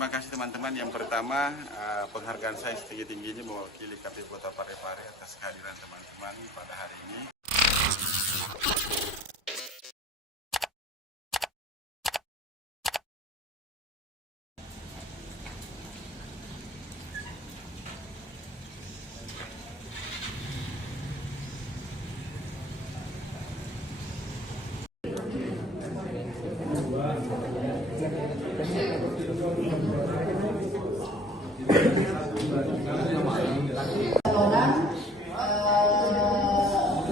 terima kasih teman-teman. Yang pertama, penghargaan saya setinggi-tingginya mewakili KPU Kota Parepare atas kehadiran teman-teman pada hari ini.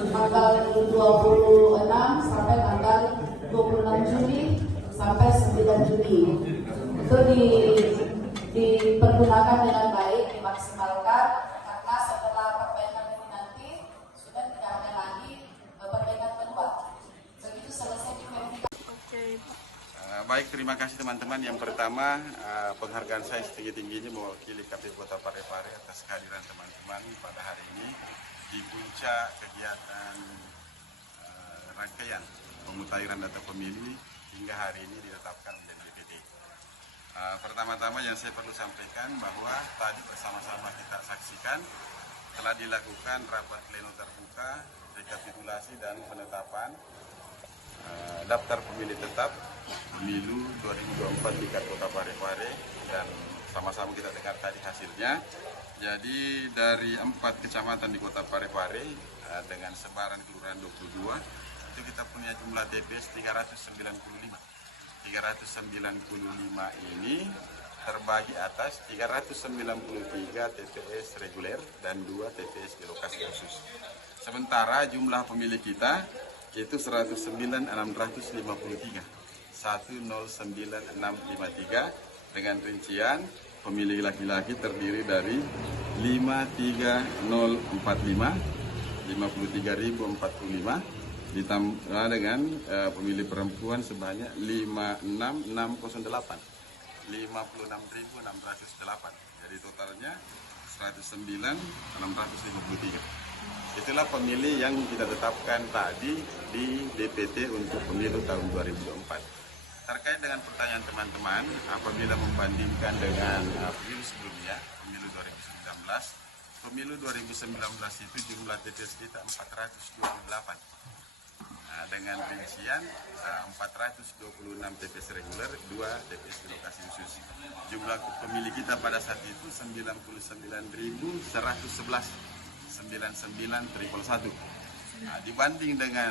Tanggal 26 sampai tanggal 26 Juli sampai 9 Juli itu dipergunakan dengan baik, dimaksimalkan, karena setelah perbaikan ini nanti sudah tidak ada lagi perbaikan kedua. Begitu selesai diverifikasi. Baik, terima kasih teman-teman. Yang pertama, penghargaan saya setinggi-tingginya mewakili KPU Kota Parepare atas kehadiran teman-teman pada hari ini di puncak kegiatan rangkaian pemutahiran data pemilih hingga hari ini ditetapkan menjadi DPT. Pertama-tama yang saya perlu sampaikan bahwa tadi bersama-sama kita saksikan telah dilakukan rapat pleno terbuka, rekapitulasi dan penetapan daftar pemilih tetap pemilu 2024 di Kota Parepare, dan sama-sama kita dengar tadi hasilnya. Jadi dari 4 kecamatan di Kota Parepare dengan sebaran kelurahan 22 itu kita punya jumlah TPS 395. 395 ini terbagi atas 393 TPS reguler dan 2 TPS di lokasi khusus. Sementara jumlah pemilih kita itu 109.653. 109.653 dengan rincian pemilih laki-laki terdiri dari 53.045, 53.045, ditambah dengan pemilih perempuan sebanyak 56.608, 56.608. Jadi totalnya 109.653. Itulah pemilih yang kita tetapkan tadi di DPT untuk pemilu tahun 2024. Terkait dengan pertanyaan teman-teman, apabila membandingkan dengan pemilu sebelumnya, pemilu 2019 itu jumlah TPS kita 428. Dengan rincian 426 TPS reguler, 2 TPS di lokasi khusus. Jumlah pemilih kita pada saat itu 99.111, 99.111. Dibanding dengan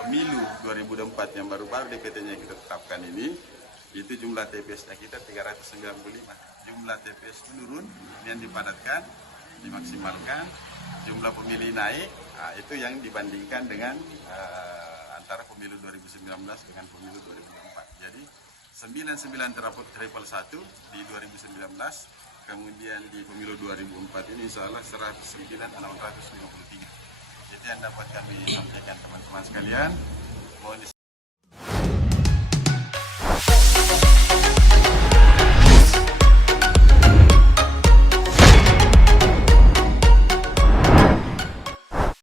pemilu 2024 yang baru-baru DPT-nya kita tetapkan ini, itu jumlah TPS-nya kita 395. Jumlah TPS menurun, kemudian dipadatkan, dimaksimalkan, jumlah pemilih naik. Itu yang dibandingkan dengan antara pemilu 2019 dengan pemilu 2024. Jadi 99.111 di 2019, kemudian di pemilu 2004 ini insya Allah 109.653. Itu yang dapat kami sampaikan teman-teman sekalian. Mohon